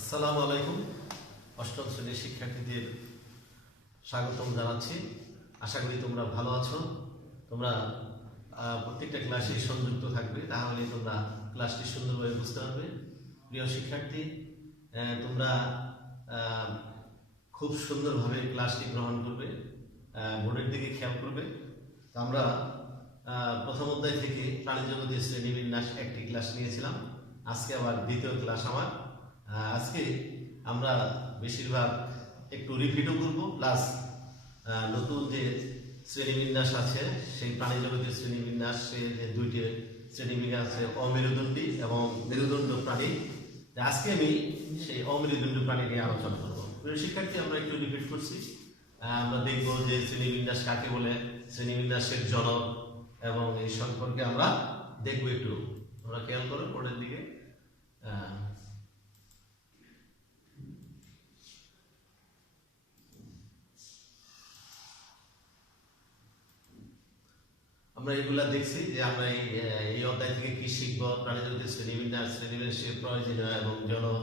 আসসালামু আলাইকুম। অষ্টম শ্রেণীর শিক্ষার্থীদের স্বাগতম জানাচ্ছি। আশা করি তোমরা ভালো আছো। তোমরা প্রত্যেকটা ক্লাসে সংযুক্ত থাকবে, তাহলে তোমরা ক্লাসটি সুন্দরভাবে বুঝতে পারবে। প্রিয় শিক্ষার্থী, তোমরা খুব সুন্দরভাবে ক্লাসটি গ্রহণ করবে, বোর্ডের দিকে খেয়াল করবে। আমরা প্রথম অধ্যায় থেকে প্রাণীজগতের শ্রেণীবিন্যাস একটি ক্লাস নিয়েছিলাম। আজকে আবার দ্বিতীয় ক্লাস আমার। আজকে আমরা বেশিরভাগ একটু রিপিটও করব, প্লাস নতুন যে শ্রেণীবিন্যাস আছে সেই প্রাণীজগতের শ্রেণীবিন্যাসের যে দুইটি শ্রেণীবিন্যাস আছে, অমেরুদণ্ডী এবং মেরুদণ্ড প্রাণী। আজকে আমি সেই অমেরুদণ্ড প্রাণী নিয়ে আলোচনা করব। প্রিয় শিক্ষার্থী, আমরা একটু রিপিট করছি। আমরা দেখব যে শ্রেণীবিন্যাস কাকে বলে, শ্রেণীবিন্যাসের জনক এবং এই সম্পর্কে আমরা দেখব। একটু আমরা খেয়াল করো বোর্ডের দিকে। আমরা এগুলা দেখছি যে আমরা এই অধ্যায় থেকে কি শিখবো, প্রাণীজগতের শ্রেণীবিন্যাসের প্রয়োজনীয় এবং জনক।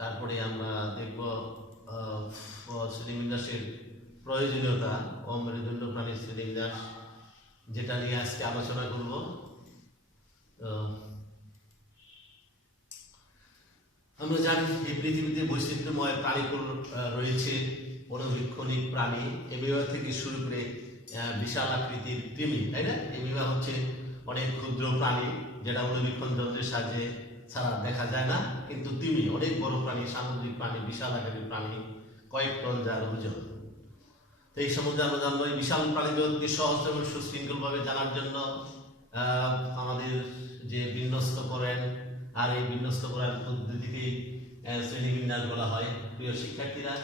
তারপরে আমরা দেখব শ্রেণীবিন্যাসের প্রয়োজনীয়তা, অমেরুদণ্ড প্রাণীর শ্রেণীবিন্যাস, যেটা নিয়ে আজকে আলোচনা করব। আমরা জানি এই পৃথিবীতে বৈচিত্র্যময় প্রাণীকুল রয়েছে। অণুবীক্ষণিক প্রাণী, এমিবা থেকে শুরু করে বিশাল আকৃতির কৃমি, তাই না? এমিবা হচ্ছে অনেক ক্ষুদ্র প্রাণী যেটা অণুবীক্ষণ যন্ত্রের সাহায্যে ছাড়া দেখা যায় না, কিন্তু তিমি অনেক বড় প্রাণী, সামুদ্রিক প্রাণী, বিশাল আকারের প্রাণী, কয়েক টন যার ওজন। তো এই সম্বন্ধে আমরা জানবো। এই বিশাল প্রাণীজগৎকে সহজ এবং সুশৃঙ্খলভাবে জানার জন্য আমাদের যে বিন্যস্ত করেন, আর এই বিন্যস্ত করার পদ্ধতিকে শ্রেণীবিন্যাস বলা হয়। প্রিয় শিক্ষার্থীরা,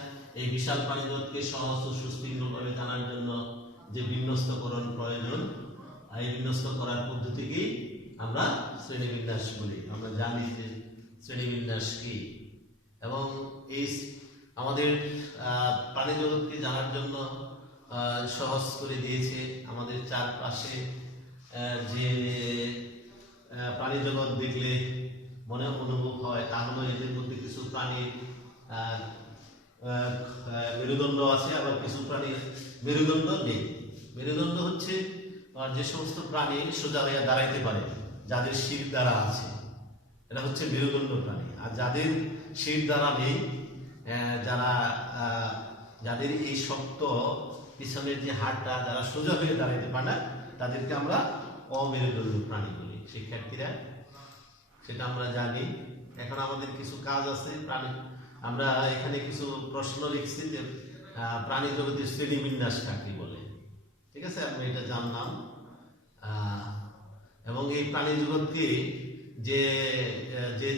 এই বিশাল প্রাণীজগৎকে সহজ ও সুশৃঙ্খলভাবে জানার জন্য যে বিন্যস্তকরণ প্রয়োজন, এই বিন্যস্ত করার পদ্ধতিকে আমরা শ্রেণীবিন্যাস বলি। আমরা জানি যে শ্রেণীবিন্যাস কি, এবং এই আমাদের প্রাণীজগৎকে জানার জন্য সহজ করে দিয়েছে। আমাদের চারপাশে যে প্রাণীজগৎ দেখলে মনে অনুভব হয়, তা হলো এদের মধ্যে কিছু প্রাণীর মেরুদণ্ড আছে, আবার কিছু প্রাণীর মেরুদণ্ড নেই। মেরুদণ্ড হচ্ছে যে সমস্ত প্রাণী সোজা হইয়া দাঁড়াইতে পারে, যাদের শির দ্বারা আছে, এটা হচ্ছে মেরুদণ্ড প্রাণী। আর যাদের শির দ্বারা নেই, যাদের এই শক্ত পিছনের যে হাড়টা, যারা সোজা হয়ে দাঁড়াইতে পারে না, তাদেরকে আমরা অমেরুদণ্ড প্রাণী বলি। শিক্ষার্থীরা, সেটা আমরা জানি। এখন আমাদের কিছু কাজ আছে। আমরা এখানে কিছু প্রশ্ন লিখছি যে প্রাণী জগতের শ্রেণীবিন্যাস কাকে বলে। ঠিক আছে, আমরা এটা জানলাম। এবং এই প্রাণী জগৎকে যে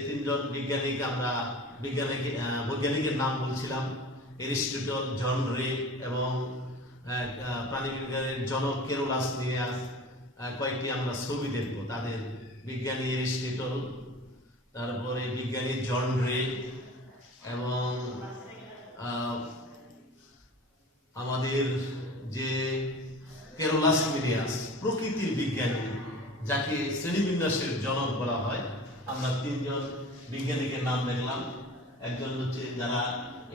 তিনজন বৈজ্ঞানিকের নাম বলছিলাম, এরিস্টটল, জন রে এবং প্রাণী বিজ্ঞানের জনক কেরোলাস নিয়ে কয়েকটি আমরা ছবি দেখব। তাদের বিজ্ঞানী এরিস্টটল, তারপরে বিজ্ঞানী জন রে এবং আমাদের যে কেরোলাস মিনিয়াস, প্রকৃতির বিজ্ঞানী, যাকে শ্রেণীবিন্যাসের জনক বলা হয়। আমরা তিনজন বিজ্ঞানীকে নাম দেখলাম। একজন হচ্ছে যারা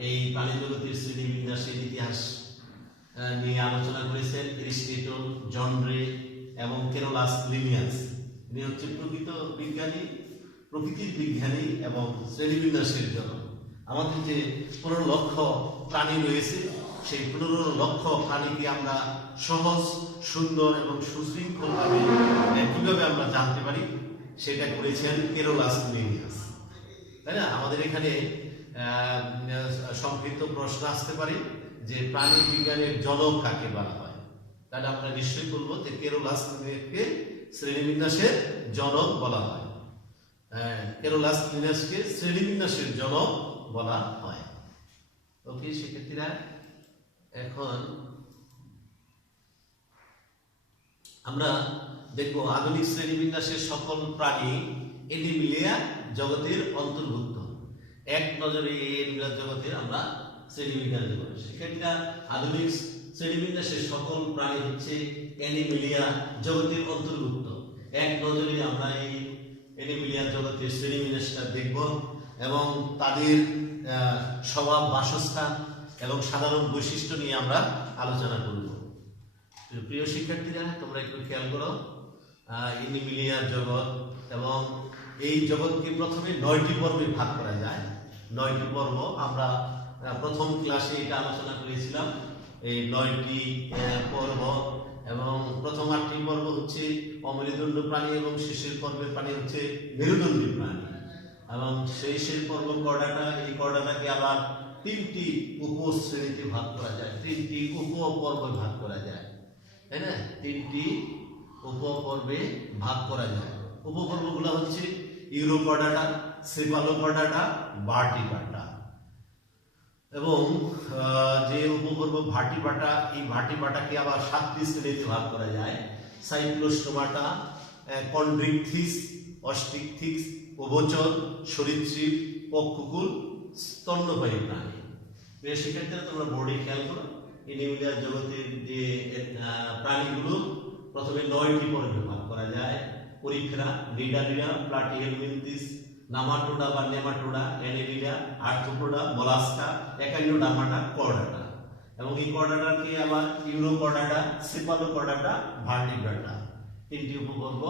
এই প্রাণীজগতের শ্রেণীবিন্যাসের ইতিহাস নিয়ে আলোচনা করেছেন, এরিস্টটল, জন রে এবং কেরোলাস লিনিয়াস। ইনি হচ্ছে প্রকৃত বিজ্ঞানী, প্রকৃতির বিজ্ঞানী এবং শ্রেণীবিন্যাসের জনক। আমাদের যে 15 লক্ষ প্রাণী রয়েছে, সেই 15 লক্ষ প্রাণীকে আমরা সহজ, সুন্দর এবং সুশৃঙ্খলভাবে কিভাবে আমরা জানতে পারি, সেটা করেছেন কেরোলাস লিনিয়াস, তাই না? আমাদের এখানে সংক্ষিপ্ত প্রশ্ন আসতে পারে যে প্রাণী বিজ্ঞানের জনক কাকে বলা হয়। তাহলে আমরা নিশ্চয়ই বলবো যে কেরোলাস লিনিয়াসকে শ্রেণীবিন্যাসের জনক বলা হয়। কেরোলাস লিনিয়াসকে শ্রেণীবিন্যাসের জনক বলা হয়। ওকে শিক্ষার্থীরা, এখন আমরা দেখব আধুনিক শ্রেণীবিন্যাসের সকল প্রাণী এনিমিলিয়া জগতের অন্তর্ভুক্ত। এক নজরে এনিমিলিয়া জগতের আমরা শ্রেণীবিন্যাস দেব। শিক্ষার্থীরা, আধুনিক শ্রেণীবিন্যাসের সকল প্রাণী হচ্ছে এনিমিলিয়া জগতের অন্তর্ভুক্ত। এক নজরে আমরা এই এনিমিলিয়া জগতের শ্রেণীবিন্যাসটা দেখব। এবং তাদের স্বভাব, বাসস্থান এবং সাধারণ বৈশিষ্ট্য নিয়ে আমরা আলোচনা করব। প্রিয় শিক্ষার্থীরা, তোমরা একটু খেয়াল করো, এনিমিলিয়ার জগৎ, এবং এই জগৎকে প্রথমে 9টি পর্বে ভাগ করা যায়। 9টি পর্ব আমরা প্রথম ক্লাসে এটা আলোচনা করেছিলাম, এই 9টি পর্ব। এবং প্রথম 8টি পর্ব হচ্ছে অমেরুদণ্ড প্রাণী এবং শেষের পর্বের প্রাণী হচ্ছে মেরুদণ্ডী প্রাণী। এবং শেষের পর্ব কর্ডাটা, এই কর্ডাটাকে আবার 3টি উপশ্রেণীতে ভাগ করা যায়, 3টি উপপর্বে ভাগ করা যায়, তাই না? 3টি উপপর্বে ভাগ করা যায়। উপপর্বগুলো হচ্ছে ইউরোকর্ডাটা, সেফালোকর্ডাটা, ভার্টিব্রাটা। এবং যে উপপর্ব ভার্টিব্রাটা, এই ভার্টিব্রাটাকে আবার 7টি শ্রেণীতে ভাগ করা যায়: সাইক্লোস্টোমাটা, কন্ড্রিকথিস, অস্টিকথিস, উভচর, সরীসৃপ, পক্ষকুল, স্তন্যপায়ী প্রাণী। শিক্ষার্থীরা, তোমরা বোর্ডে খেয়াল করো, এনিমিলিয়ার জগতের যে প্রাণীগুলো প্রথমে 9টি পর্বে ভাগ করা যায়: পরিফেরা, নিডালিয়া, প্লাটিহেলমিনথিস, নামাটোডা বা nematoda, Annelida, arthropoda, mollusca, Echinodermata, chordata. এবং এই কর্ডাটাকে আবার ইউরোকর্ডাটা, সেফালোকর্ডাটা, ভার্টিব্রাটা, 3টি উপপর্ব।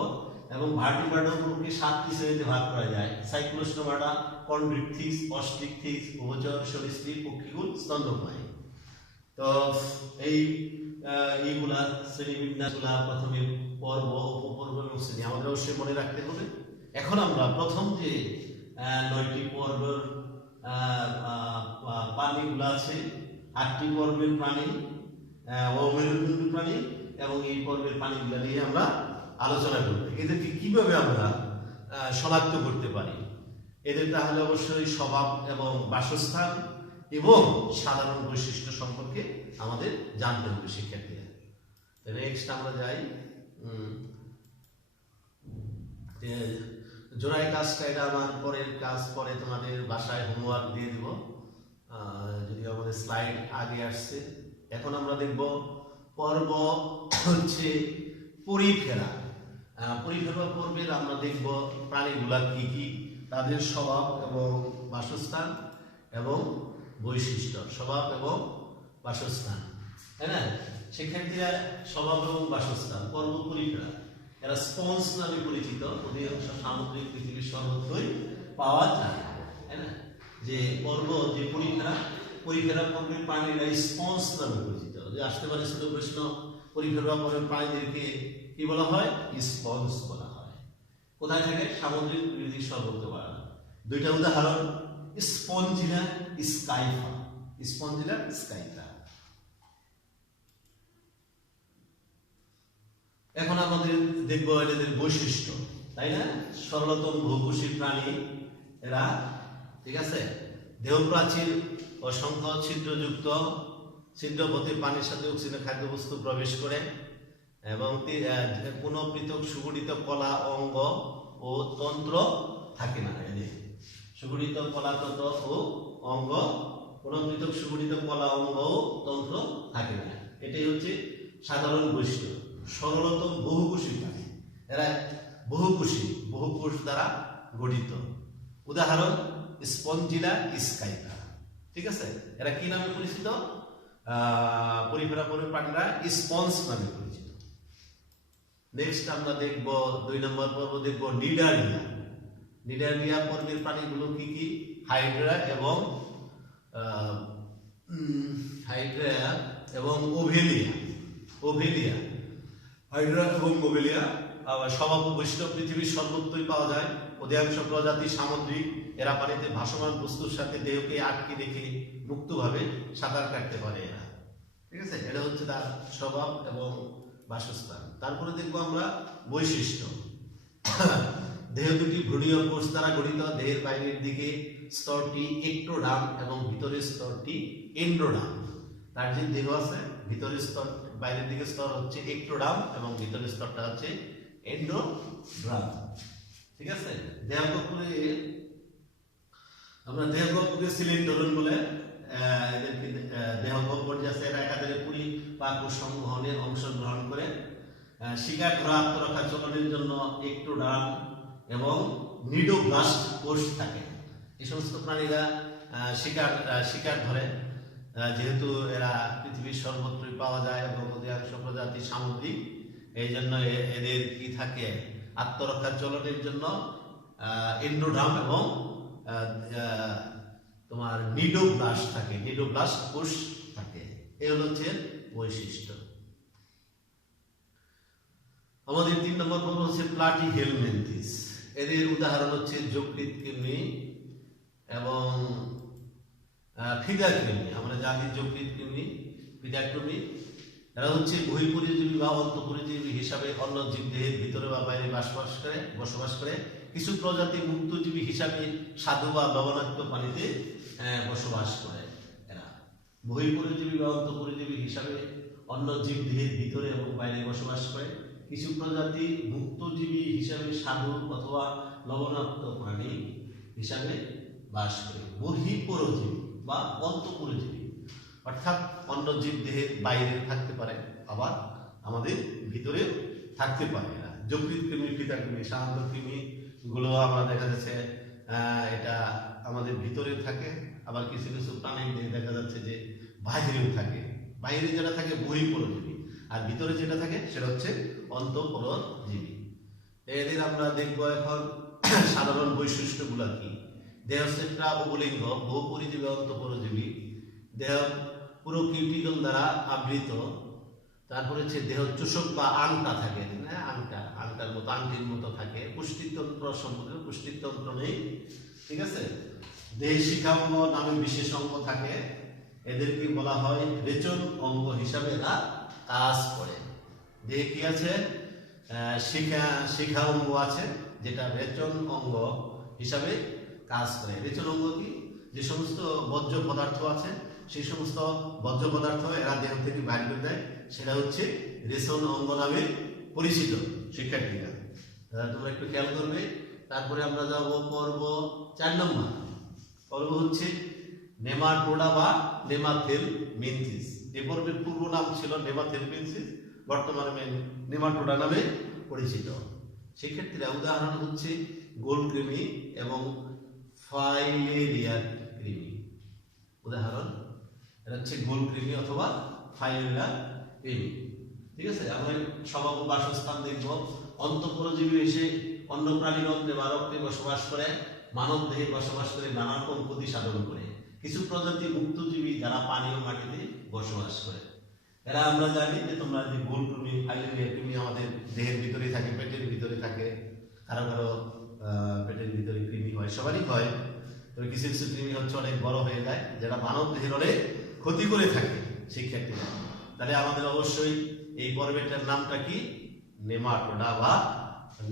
এবং ভার্টিব্রাটাগুলোকে 7টি শ্রেণীতে ভাগ করা যায়: সাইক্লোস্টোমাটা, কন্ড্রিকথিস, অস্টিকথিস, উভচর, সরীসৃপ, পক্ষীকুল, স্তন্যপায়ী। তো এইগুলা শ্রেণীবিন্যাসগুলা প্রথমে পর্ব, উপপর্ব এবং শ্রেণী আমাদের অবশ্যই মনে রাখতে হবে। এখন আমরা প্রথম যে 9টি পর্বের প্রাণীগুলো আছে, 8টি পর্বের প্রাণী, অমেরুদণ্ডী প্রাণী, এবং এই পর্বের প্রাণীগুলো নিয়ে আমরা আলোচনা করব। এদেরকে কিভাবে আমরা শনাক্ত করতে পারি? এদের তাহলে অবশ্যই স্বভাব এবং বাসস্থান এবং সাধারণ বৈশিষ্ট্য সম্পর্কে আমাদের জানতে হবে শিক্ষার্থীরা। নেক্সট আমরা যাই, জোড়াই কাজটা, এটা আমার পরের কাজ, পরে তোমাদের বাসায় হোমওয়ার্ক দিয়ে দিব, যদি আমাদের স্লাইড আগে আসছে। এখন আমরা দেখব পর্ব হচ্ছে পরিফেরা। পরিফেরা পর্বের আমরা দেখব প্রাণীগুলা কি কি, তাদের স্বভাব এবং বাসস্থান এবং বৈশিষ্ট্য, স্বভাব এবং বাসস্থান, তাই না? শিক্ষার্থীরা, স্বভাব এবং বাসস্থান, পর্ব পরিফেরা, এরা স্পঞ্জ নামে পরিচিত। অধিকাংশ সামুদ্রিক পৃথিবীর সর্বত্রই পাওয়া যায়, তাই না? যে পর্ব, যে পরিফেরা, পরিফেরা পর্বের প্রাণীরা স্পঞ্জ নামে পরিচিত। যে আসতে পারে ছোট প্রশ্ন, পরিফেরা পর্বের প্রাণীদেরকে কি বলা হয়? স্পঞ্জ বলা হয়। কোথায় থাকে? সামুদ্রিক পৃথিবীর সর্বত্র পাওয়া যায়। 2টা উদাহরণ: স্পঞ্জিলা, স্কাইফা। স্পঞ্জিলা, স্কাইফা। এখন আমাদের দেখবো এদের বৈশিষ্ট্য, তাই না? সরলতম বহুকোষী প্রাণী এরা, ঠিক আছে? দেহ প্রাচীর অসংখ্য ছিদ্রযুক্ত, ছিদ্রপথে পানির সাথে অক্সিজেন খাদ্যবস্তু প্রবেশ করে, এবং কোনো পৃথক সুগঠিত কলা, অঙ্গ ও তন্ত্র থাকে না। সুগঠিত কলাতন্ত্র ও অঙ্গ, কোনো পৃথক সুগঠিত কলা, অঙ্গ ও তন্ত্র থাকে না। এটাই হচ্ছে সাধারণ বৈশিষ্ট্য। সরলতম বহুকোষী প্রাণী, এরা বহুকোষী, বহুকোষ দ্বারা গঠিত। উদাহরণ: স্পঞ্জিলা, স্কাইফা। ঠিক আছে? এরা কি নামে পরিচিত? পরিফেরা পর্বের প্রাণীরা স্পঞ্জ নামে পরিচিত। নেক্সট আমরা দেখব 2 নম্বর পর্ব, দেখব নিডালিয়া। নিডালিয়া পর্বের প্রাণীগুলো কি কি? হাইড্রা এবং ওভেলিয়া। ওভেলিয়া, হাইড্রা এবং ওভেলিয়া। স্বভাব বৈশিষ্ট্য পৃথিবীর সর্বত্রই পাওয়া যায়। অধিকাংশ প্রজাতি সামুদ্রিক। এরা পানিতে ভাসমান বস্তুর সাথে দেহকে আটকে রেখে মুক্তভাবে সাঁতার কাটতে পারে এরা। ঠিক আছে? এটা হচ্ছে তার স্বভাব এবং বাসস্থান। তারপরে দেখবো আমরা বৈশিষ্ট্য। দেহ দুটি ভ্রূণীয় কোষ দ্বারা গঠিত। দেহের বাইরের দিকে স্তরটি এক্টোডার্ম এবং ভিতরের স্তরটি এন্ডোডার্ম। তার যে দেহ আছে, ভিতরের স্তর, বাইরের দিকে স্তর হচ্ছে এক্টোডার্ম এবং ভিতরের স্তরটা হচ্ছে এন্ডোডার্ম। ঠিক আছে? দেহগহ্বরে আমরা দেহগহ্বরকে সিলিন্ডারন বলে, এদেরকে দেহগহ্বর যে আছে এরা একাধারে পরিপাক ও সংবহনে অংশগ্রহণ করে। শিকার ধরা, আত্মরক্ষা চলনের জন্য এক্টোডার্ম এবং নিডোব্লাস্ট কোষ থাকে। এই সমস্ত প্রাণীরা শিকার ধরে, যেহেতু এরা পৃথিবীর সর্বত্রই পাওয়া যায় এবং অধিকাংশ প্রজাতি সামুদ্রিক, এই জন্য এদের কি থাকে, আত্মরক্ষার চলনের জন্য এন্ডোডার্ম এবং তোমার নিডোব্লাস্ট থাকে, নিডোব্লাস্ট কোষ থাকে। এই হচ্ছে বৈশিষ্ট্য। আমাদের 3 নম্বর পর্ব হচ্ছে প্লাটিহেলমিনথিস। এদের উদাহরণ হচ্ছে যকৃৎ কৃমি এবং ফিডার কৃমি। আমরা জানি যকৃৎ কৃমি, ফিডার কৃমি, এরা হচ্ছে বহিঃপরিজীবী বা অন্তঃপরিজীবী হিসাবে অন্য জীবদেহের ভিতরে বা বাইরে বসবাস করে। কিছু প্রজাতি মুক্তজীবী হিসাবে স্বাদু বা লবণাক্ত পানিতে বসবাস করে। এরা বহিঃপরিজীবী বা অন্তঃপরিজীবী হিসাবে অন্য জীবদেহের ভিতরে এবং বাইরে বসবাস করে। কিছু প্রজাতি মুক্তজীবী হিসাবে স্বাদু অথবা লবণাক্ত প্রাণী হিসাবে বাস করে। বহিঃপরজীবী বা অন্তঃপরজীবী অর্থাৎ অন্য জীবদেহের বাইরে থাকতে পারে, আবার আমাদের ভিতরে থাকতে পারে। যকৃৎ কৃমি, ফিডার কৃমি, সাধারণত কৃমি গুলো আমরা দেখা যাচ্ছে এটা আমাদের ভিতরে থাকে, আবার কিছু কিছু প্রাণীর দেহে দেখা যাচ্ছে যে বাইরেও থাকে। বাইরে যেটা থাকে বহিঃপরজীবী, আর ভিতরে যেটা থাকে সেটা হচ্ছে অন্তঃপরজীবী। এদের আমরা দেখবো এখন সাধারণ বৈশিষ্ট্যগুলো কি। দেহচেত্রা উভলিঙ্গ, বহুপরিজীবী, অন্তঃপরজীবী। দেহ পুরো কিউটিকল দ্বারা আবৃত। তারপরে হচ্ছে দেহ চোষক বা আংটা থাকে, আংটার মতো, আংটির মতো থাকে। পুষ্টিতন্ত্র সম্পর্কে পুষ্টিতন্ত্র নেই, ঠিক আছে। দেহে শিখাঙ্গ নামে বিশেষ অঙ্গ থাকে, এদেরকে বলা হয় রেচন অঙ্গ হিসাবে এরা কাজ করে। দেহে কি আছে, শিখা অঙ্গ আছে, যেটা রেচন অঙ্গ হিসাবে কাজ করে। রেচন অঙ্গ কি, যে সমস্ত বর্জ্য পদার্থ আছে সেই সমস্ত বর্জ্য পদার্থ এরা দেহ থেকে বাইর করে দেয়, সেটা হচ্ছে রেচন অঙ্গ নামে পরিচিত। শিক্ষার্থীরা তোমরা একটু খেয়াল করবে। তারপরে আমরা যাব পর্ব 4 নম্বর। পর্ব হচ্ছে নেমাটোডা বা নেমাথেলমিনথিস। এই পর্বের পূর্ব নাম ছিল নেমাথেলমিনথিস, বর্তমানে নেমাটোডা নামে পরিচিত। শিক্ষার্থীরা উদাহরণ হচ্ছে গোলকৃমি এবং ফাইলেরিয়া কৃমি। উদাহরণ এটা হচ্ছে গোলকৃমি অথবা ফাইলেরিয়া কৃমি, ঠিক আছে। আমরা স্বভাব বাসস্থান দেখব। অন্তঃপরজীবী এসে অন্য প্রাণীর অন্ত্রে বা রক্তে বসবাস করে, মানব দেহে বসবাস করে, নানা রকম ক্ষতি সাধন করে। কিছু প্রজাতি মুক্তজীবী যারা পানি ও মাটিতে বসবাস করে। এরা আমরা জানি যে তোমরা যে গোলকৃমি, ফাইলেরিয়া কৃমি আমাদের দেহের ভিতরে থাকে, পেটের ভিতরে থাকে। কারো কারো পেটের ভিতরে কৃমি হয়, সবারই হয়। তবে কিছু কিছু কৃমি হচ্ছে অনেক বড় হয়ে যায়, যেটা মানব দেহের অনেক ক্ষতি করে থাকে। শিক্ষার্থীরা তাহলে আমাদের অবশ্যই এই পর্বেটার নামটা কি, নেমাটোডা বা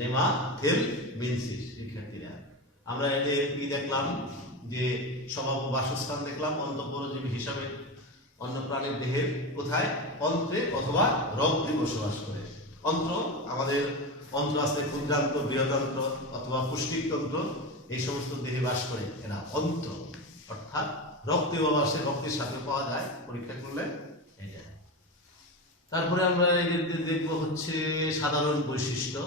নেমাথেলমিনথিস। শিক্ষার্থীরা আমরা এদের কি দেখলাম, যে স্বভাব বাসস্থান দেখলাম। অন্তঃপরজীবী হিসাবে অন্য প্রাণীর দেহের কোথায়, অন্ত্রে অথবা রক্তে বসবাস করে। অন্ত্র, আমাদের অন্ত্র আছে ক্ষুদ্রান্ত্র, বৃহদান্ত্র অথবা পুষ্টিতন্ত্র, এই সমস্ত দেহে বাস করে এরা অন্ত্র, অর্থাৎ রক্তে বাসে, রক্তের সাথে পাওয়া যায় পরীক্ষা করলে এটা। তারপরে আমরা এদের দেখব হচ্ছে সাধারণ বৈশিষ্ট্য।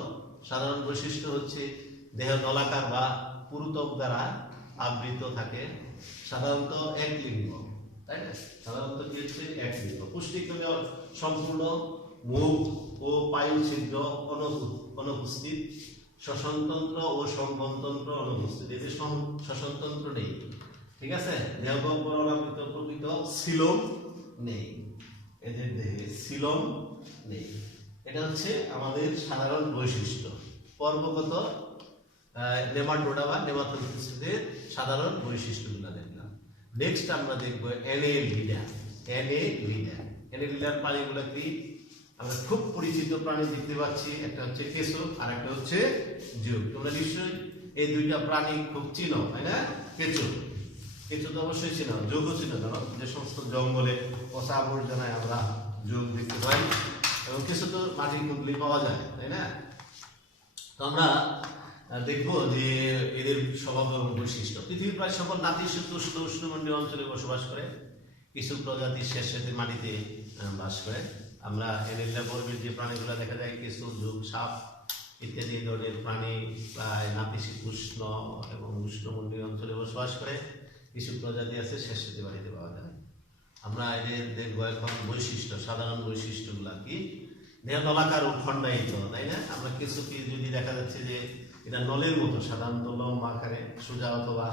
সাধারণ বৈশিষ্ট্য হচ্ছে দেহ নলাকার বা পুরুতক দ্বারা আবৃত থাকে, সাধারণত এক লিঙ্গ, তাই না। সাধারণত কি হচ্ছে এক লিঙ্গ। পুষ্টিক্রিয়া সম্পূর্ণ, মুখ ও পায়ু ছিদ্র অনুপস্থিত, শ্বসনতন্ত্র ও সম্বনতন্ত্র অনুপস্থিত। এদের শ্বসনতন্ত্র নেই, ঠিক আছে। দেহগহ্বরাবৃত প্রকৃত সিলোম নেই, এদের দেহে সিলোম নেই। এটা হচ্ছে আমাদের সাধারণ বৈশিষ্ট্য। পর্বগত নেমাটোডা বা নেমাথেলমিনথিসের সাধারণ বৈশিষ্ট্যগুলো দেখলাম। নেক্সট আমরা দেখব অ্যানেলিডা। অ্যানেলিডার প্রাণীগুলো কি, আমরা খুব পরিচিত প্রাণী দেখতে পাচ্ছি, একটা হচ্ছে কেঁচো আর একটা হচ্ছে যোগ। তোমরা নিশ্চয়ই এই দুইটা প্রাণী খুব চিনো, তাই না। কেঁচো তো অবশ্যই চিনো, যোগও চিনো, জানো যে সমস্ত জঙ্গলে পচা আবর্জনায় আমরা যোগ দেখতে পাই, এবং কেঁচো তো মাটির কুণ্ডলি পাওয়া যায়, তাই না। তো আমরা দেখবো যে এদের স্বভাব এবং বৈশিষ্ট্য। পৃথিবীর প্রায় সকল নাতিশীতোষ্ণ উষ্ণমন্ডলীয় অঞ্চলে বসবাস করে। কিছু প্রজাতি শেষে মাটিতে বাস করে। আমরা অ্যানেলিডা পর্বের যে প্রাণীগুলো দেখা যায়, কেঁচো, যোগ, সাপ, ইত্যাদি এই ধরনের প্রাণী প্রায় নাতিশীতোষ্ণ এবং উষ্ণমন্ডলীয় অঞ্চলে বসবাস করে। কিছু প্রজাতি আছে স্যাঁতসেঁতে বাড়িতে পাওয়া যায়। আমরা এদের দেখবো এখন বৈশিষ্ট্য, সাধারণ বৈশিষ্ট্যগুলা কি। দেহ নলাকার ও খণ্ডায়িত, তাই না? আমরা কিছু কি যদি দেখা যাচ্ছে যে এটা নলের মতো, সাধারণত লম্বা আকারে সোজা অথবা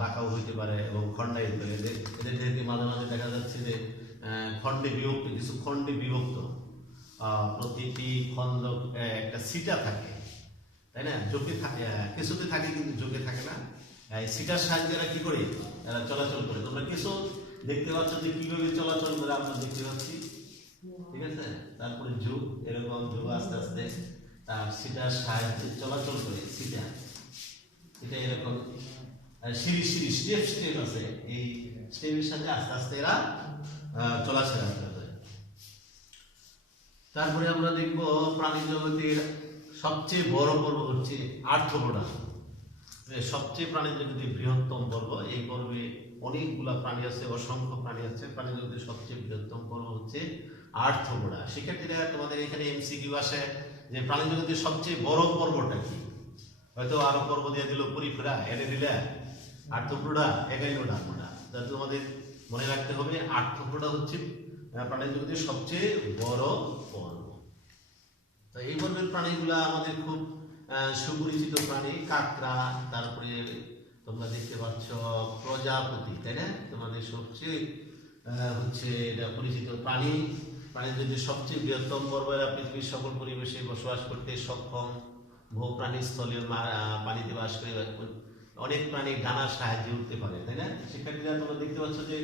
বাঁকাও হইতে পারে এবং খণ্ডায়িত। এদের থেকে মাঝে মাঝে দেখা যাচ্ছে যে খণ্ডে বিভক্ত, কিছু খণ্ডে বিভক্ত, প্রতিটি খণ্ড একটা সিটা থাকে, তাই না? জোকে থাকে, কিছুতে থাকে কিন্তু জোকে থাকে না। এই সিটার সাহায্যে এরা কি করে এরা চলাচল করে। তোমরা কিছু দেখতে পাচ্ছ যে কিভাবে চলাচল করে আমরা দেখতে পাচ্ছি, ঠিক আছে? তারপরে যোগ, এরকম যোগ আস্তে আস্তে তার সিটার সাহায্যে চলাচল করে। সিটা এটা এরকম সিঁড়ি সিঁড়ি স্টেপ স্টেপ আছে, এই স্টেপের সাথে আস্তে আস্তে এরা চলাফেরা করে। তারপরে আমরা দেখব প্রাণী জগতের সবচেয়ে বড় পর্ব হচ্ছে আর্থ্রোপোডা। সবচেয়ে প্রাণী জগতের বৃহত্তম পর্ব। এই পর্বে অনেকগুলা প্রাণী আছে, অসংখ্য প্রাণী আছে। প্রাণী জগতের সবচেয়ে বৃহত্তম পর্ব হচ্ছে আর্থ্রোপোডা। শিক্ষার্থীরা তোমাদের এখানে এমসিকিউ আসে যে প্রাণী জগতের সবচেয়ে বড় পর্বটা কি? হয়তো আরো পর্ব দিয়ে দিল পরিফেরা, অ্যাডেনিলা, আর্থ্রোপোডা, এগাইনোডার্মোডা। তাহলে তোমাদের মনে রাখতে হবে আর্থ্রোপোডা হচ্ছে প্রাণী জগতের সবচেয়ে বড় পর্ব। তো এই পর্বের প্রাণীগুলা আমাদের খুব সুপরিচিত প্রাণী। কাঁকড়া, তারপরে তোমরা দেখতে পাচ্ছ প্রজাপতি, তাই না? তোমাদের সবচেয়ে হচ্ছে এটা পরিচিত প্রাণী। প্রাণী যদি সবচেয়ে বৃহত্তম পর্ব, এরা পৃথিবীর সকল পরিবেশে বসবাস করতে সক্ষম। বহু প্রাণী স্থলীয় পানিতে বাস করে। অনেক প্রাণী ডানার সাহায্যে উঠতে পারে, তাই না? শিক্ষার্থীরা তোমরা দেখতে পাচ্ছ যে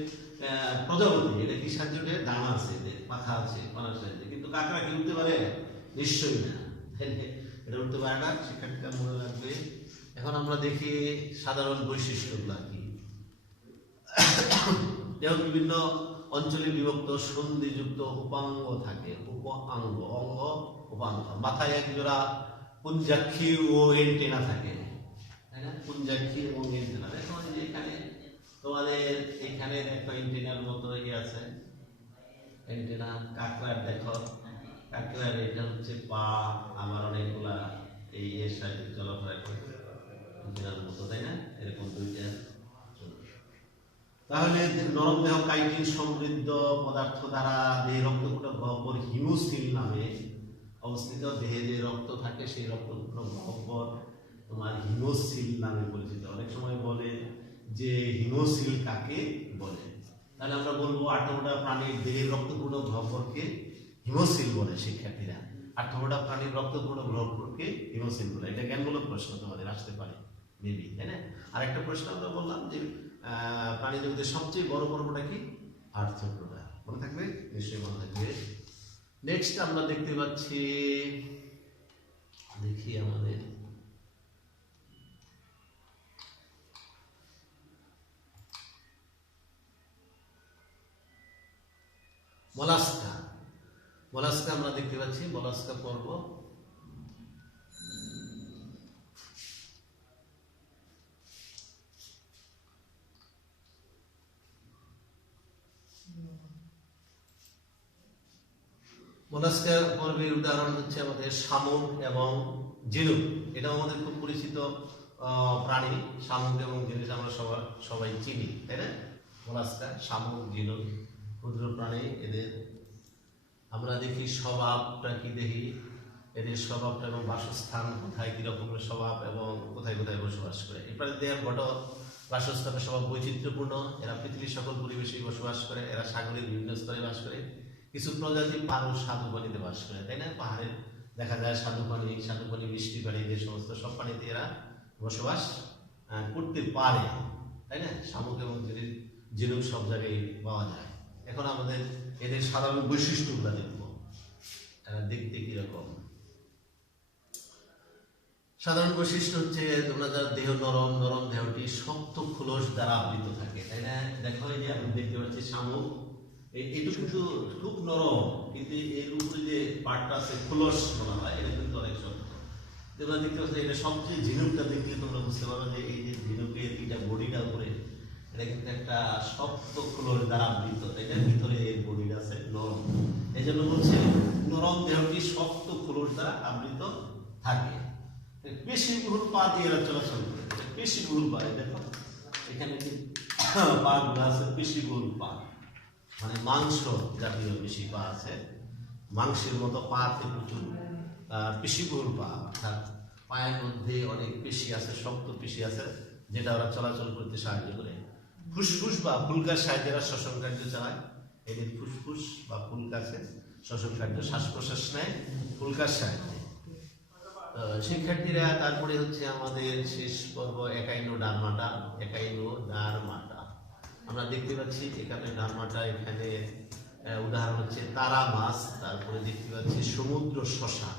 প্রজাপতি, এটা কি সাহায্যে উঠে? ডানা আছে, পাখা আছে, পানার সাহায্যে। কিন্তু কাঁকড়া কি উঠতে পারে? নিশ্চয়ই না, এটা উঠতে পারে না। শিক্ষার্থীরা মনে রাখবে। এখন আমরা দেখি সাধারণ বৈশিষ্ট্যগুলা কি। যেমন বিভিন্ন অঞ্চলে বিভক্ত সন্ধিযুক্ত উপাঙ্গ থাকে। উপাঙ্গ, অঙ্গ, উপাঙ্গ। মাথায় এক জোড়া পুঞ্জাক্ষী ও এন্টেনা থাকে, তাই না? পুঞ্জাক্ষী এবং এন্টেনা। দেখো যে এখানে তোমাদের এখানে দেখো এন্টেনার মতো ইয়ে আছে, এন্টেনা। কাঁকড়ার দেখো, কাঁকড়ার এটা হচ্ছে পা, আমার অনেকগুলা এই এর সাথে চলাফেরা করে এন্টেনার মতো, তাই না? এরকম দুইটা। তাহলে নরম দেহ কাইটিন সমৃদ্ধ পদার্থ দ্বারা দেহে রক্তকূট গহ্বর হিমোসিল নামে অবস্থিত। দেহে যে রক্ত থাকে সেই রক্তকূট গহ্বর তোমার হিমোসিল নামে পরিচিত। অনেক সময় বলে যে হিমোসিল কাকে বলে, তাহলে আমরা বলবো আর্থ্রোপোডা প্রাণীর দেহের রক্তকূট গহ্বরকে হিমোসিল বলে। শিক্ষার্থীরা, আর্থ্রোপোডা প্রাণীর রক্তকূট গহ্বরকে হিমোসিল বলে। এটা জ্ঞানমূলক প্রশ্ন তোমাদের আসতে পারে মেবি, তাই না? আরেকটা প্রশ্ন আমরা বললাম যে প্রাণী জগতের সবচেয়ে বড় পর্বটা কি? আর্থ্রোপোডা। মনে থাকবে? নিশ্চয়ই মনে থাকবে। নেক্সট আমরা দেখতে পাচ্ছি, দেখি আমাদের মোলাস্কা। মোলাস্কা আমরা দেখতে পাচ্ছি, মোলাস্কা পর্ব। মোলাস্কা পর্বের উদাহরণ হচ্ছে আমাদের শামুক এবং ঝিনুক। এটাও আমাদের খুব পরিচিত প্রাণী। শামুক এবং ঝিনুক আমরা সবাই চিনি, তাই না? মোলাস্কা, শামুক, ঝিনুক ক্ষুদ্র প্রাণী। এদের আমরা দেখি স্বভাবটা কি, দেখি এদের স্বভাবটা এবং বাসস্থান কোথায়, কি রকমের স্বভাব এবং কোথায় কোথায় বসবাস করে। এই প্রাণীদের ঘটক বাসস্থানের স্বভাব বৈচিত্র্যপূর্ণ। এরা পৃথিবীর সকল পরিবেশে বসবাস করে। এরা সাগরের বিভিন্ন স্তরে বাস করে। কিছু প্রজাতি পাহাড় স্বাদু পানিতে বাস করে, তাই না? পাহাড়ে দেখা যায় স্বাদু পানি, বৃষ্টি পানি, যে সমস্ত সব পানিতে এরা বসবাস করতে পারে, তাই না? শামুক এবং ঝিনুক সব জায়গায় পাওয়া যায়। এখন আমাদের এদের সাধারণ বৈশিষ্ট্যগুলো দেখবো, এরা দেখতে কিরকম। সাধারণ বৈশিষ্ট্য হচ্ছে তোমরা যার দেহ নরম, নরম দেহটি শক্ত খোলস দ্বারা আবৃত থাকে, তাই না? দেখো এই যে আমি দেখতে পাচ্ছি শামুক, এটা কিন্তু খুব নরম, কিন্তু এর উপরে যে পার্টটা আছে খোলস বলা হয়, এটা কিন্তু অনেক শক্ত। তোমরা দেখতে পাচ্ছ এটা সবচেয়ে ঝিনুকটা দেখলে তোমরা বুঝতে পারো যে এই যে ঝিনুকের এটা বডিটা উপরে, এটা কিন্তু একটা শক্ত খোলস দ্বারা আবৃত, তাই না? ভিতরে এর বডিটা আছে নরম, এই জন্য বলছে নরম দেহটি শক্ত খুলুর দ্বারা আবৃত থাকে। পেশিবহুল পা দিয়ে এরা চলাচল করে। পেশিবহুল পা, দেখো এখানে যে পা গুলো আছে পেশিবহুল পা, মানে মাংস জাতীয় বেশি পা আছে, মাংসের মতো পাতে প্রচুর পেশিবহুল পা, অর্থাৎ পায়ের মধ্যে অনেক পেশি আছে, শক্ত পেশি আছে, যেটা ওরা চলাচল করতে সাহায্য করে। ফুসফুস বা ফুলকার সাহায্যে এরা শ্বসন কার্য চালায়। এদের ফুসফুস বা ফুলকাসে শ্বসন কার্য, শ্বাস প্রশ্বাস নেয় ফুলকার সাহায্যে। শিক্ষার্থীরা, তারপরে হচ্ছে আমাদের শেষ পর্ব একাইনো ডারমাটা। একাইনো ডারমাটা আমরা দেখতে পাচ্ছি এখানে ডারমাটা, এখানে উদাহরণ হচ্ছে তারা মাছ, তারপরে দেখতে পাচ্ছি সমুদ্র শশা।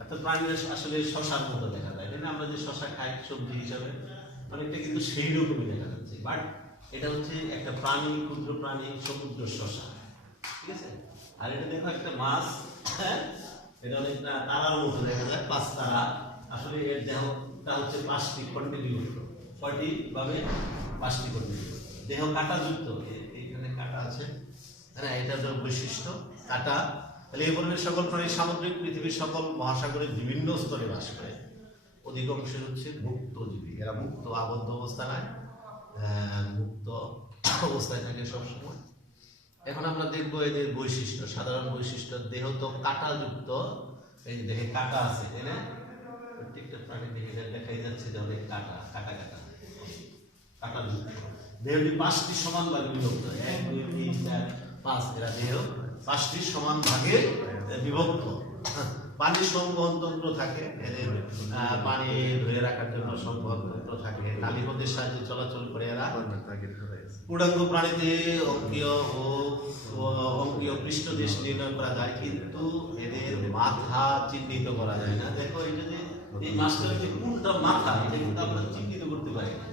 অর্থাৎ প্রাণীরা আসলে শশার মতো দেখা যায়, তাই না? আমরা যে শশা খাই সবজি হিসাবে, অনেকটা কিন্তু সেই রকমই দেখা যাচ্ছে, বাট এটা হচ্ছে একটা প্রাণী, ক্ষুদ্র প্রাণী, সমুদ্র শশা, ঠিক আছে? আর এটা দেখো একটা মাছ, হ্যাঁ, এটা অনেকটা তারার মতো দেখা যায়, পাঁচ তারা। আসলে এর দেহটা হচ্ছে 5টি খণ্ডে বিভক্ত। কয়টি ভাবে? 5টি খণ্ডে বিভক্ত। দেহ কাঁটাযুক্ত, এইখানে কাঁটা আছে, হ্যাঁ, এটা হলো বৈশিষ্ট্য, কাঁটা। তাহলে এই বর্ণের সকল প্রাণী সামুদ্রিক পৃথিবীর সকল মহাসাগরের বিভিন্ন স্তরে বাস করে। অধিকাংশ হচ্ছে মুক্তজীবী, এরা মুক্ত, আবদ্ধ অবস্থা নয়, মুক্ত অবস্থায় থাকে সবসময়। এখন আমরা দেখবো এদের বৈশিষ্ট্য, সাধারণ বৈশিষ্ট্য। দেহ তো কাঁটাযুক্ত, এই যে দেখে কাঁটা আছে, তাই না? প্রত্যেকটা প্রাণী দেখে দেখাই যাচ্ছে যে অনেক কাঁটা, কাঁটা কাঁটা কাঁটাযুক্ত। দেহটি 5টি সমান ভাগে বিভক্ত, 1 2 3 4 5, এরা দেহ 5টি সমান ভাগে বিভক্ত। পানির সংবহন তন্ত্র থাকে এদের, পানি ধরে রাখার জন্য সংবহন তন্ত্র থাকে। নালীপথের সাহায্যে চলাচল করে এরা। পূর্ণাঙ্গ প্রাণীতে অঙ্কীয় পৃষ্ঠদেশ নির্ণয় করা যায়, কিন্তু এদের মাথা চিহ্নিত করা যায় না। দেখো এটা যে এই মাছটার যে কোনটা মাথা, এটা কিন্তু আমরা চিহ্নিত করতে পারি না।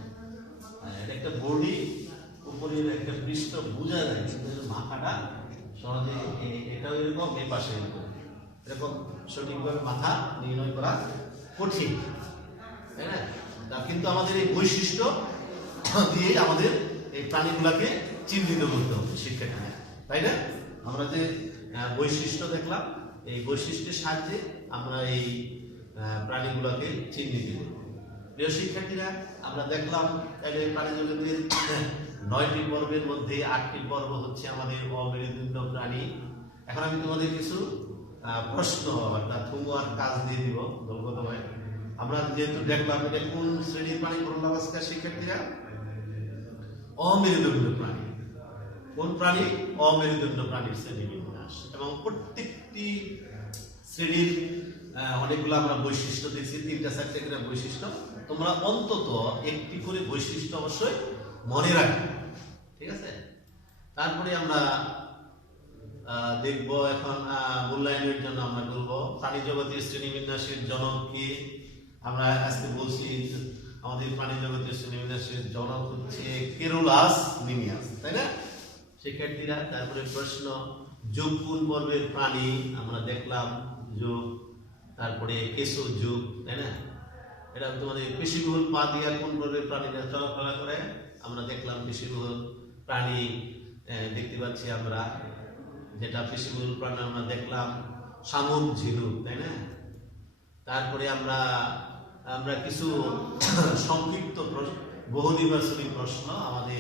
এটা একটা বডি, উপরের একটা পৃষ্ঠ বোঝা যায়, কিন্তু মাথাটা সহজে, এটাও এরকম, এই পাশে এরকম সঠিকভাবে মাথা নির্ণয় করা কঠিন, তাই না? তা কিন্তু আমাদের এই বৈশিষ্ট্য দিয়ে আমাদের এই প্রাণীগুলাকে চিহ্নিত করতে হবে শিক্ষার্থীরা, তাই না? আমরা যে বৈশিষ্ট্য দেখলাম, এই বৈশিষ্ট্যের সাহায্যে আমরা এই প্রাণীগুলোকে চিহ্নিত করব। প্রিয় শিক্ষার্থীরা, আমরা দেখলাম তাহলে প্রাণী জগতের 9টি পর্বের মধ্যে 8টি পর্ব হচ্ছে আমাদের অমেরুদণ্ড প্রাণী। এখন আমি তোমাদের কিছু প্রশ্ন অর্থাৎ হোমওয়ার্ক কাজ দিয়ে দিব দলগতভাবে। আমরা যেহেতু দেখলাম এটা কোন শ্রেণীর প্রাণী বললাম আজকে শিক্ষার্থীরা? অমেরুদণ্ড প্রাণী। কোন প্রাণী? অমেরুদণ্ড প্রাণীর শ্রেণীবিন্যাস। এবং প্রত্যেকটি শ্রেণীর অনেকগুলো আমরা বৈশিষ্ট্য দেখছি, 3টা 4টা করে বৈশিষ্ট্য। তোমরা অন্তত একটি করে বৈশিষ্ট্য অবশ্যই মনে রাখবে, ঠিক আছে? তারপরে আমরা দেখবো এখন মূল্যায়নের জন্য আমরা বলবো প্রাণী জগতের শ্রেণীবিন্যাসের জনক কে। আমরা আজকে বলছি আমাদের প্রাণী জগতের শ্রেণীবিন্যাসের জনক হচ্ছে কেরোলাস লিনিয়াস, তাই না শিক্ষার্থীরা? তারপরে প্রশ্ন, যুগ কোন পর্বের প্রাণী? আমরা দেখলাম যুগ, তারপরে কেশো যুগ, তাই না? এটা তোমাদের পেশিবহুল পা দিয়া কোন পর্বের প্রাণীরা চলাফেরা করে? আমরা দেখলাম পেশিবহুল প্রাণী দেখতে পাচ্ছি আমরা, যেটা পেশিবহুল প্রাণী আমরা দেখলাম শামুক, ঝিনুক, তাই না? তারপরে আমরা কিছু সংক্ষিপ্ত বহু নির্বাচনী প্রশ্ন আমাদের